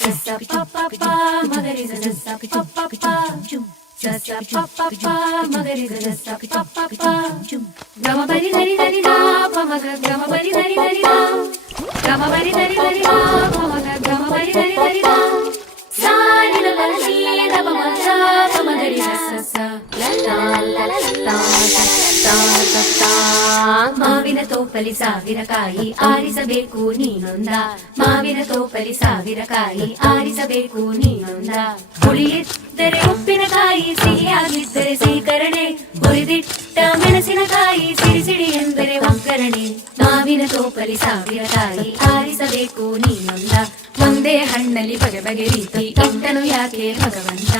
sa pa pa pa magari sa sa pa pa pa sa sa pa pa pa magari sa sa pa pa pa gama bari dari dari da pa maga gama bari dari dari da gama bari dari dari da pa maga gama bari dari dari da sa ni la la ni da pa ma sa pa magari sa sa la la la la ta ta ta ta ಮಾವಿನ ತೋಪಲಿ ಸಾವಿರ ಕಾಯಿ ಆರಿಸಬೇಕು ನೀನೊಂದ ಮಾವಿನ ತೋಪಲಿ ಸಾವಿರ ಕಾಯಿ ಆರಿಸಬೇಕು ನೀನೊಂದ ಹುಳಿಯಿದ್ದರೆ ಉಪ್ಪಿನಕಾಯಿ ಸಿಹಿಯಾಗಿದ್ದರೆ ಸೀಕರಣೆ ಹುರಿದಿಟ್ಟ ಮೆಣಸಿನಕಾಯಿ ಸಿಡಿ ಸಿಡಿ ಎಂದರೆ ಒಗ್ಗರಣೆ ಮಾವಿನ ತೋಪಲಿ ಸಾವಿರ ಕಾಯಿ ಆರಿಸಬೇಕು ನೀನೊಂದ ಒಂದೇ ಹಣ್ಣಲ್ಲಿ ಬಗೆ ಬಗೆ ರೀತಿ ಇಟ್ಟನು ಯಾಕೆ ಭಗವಂತ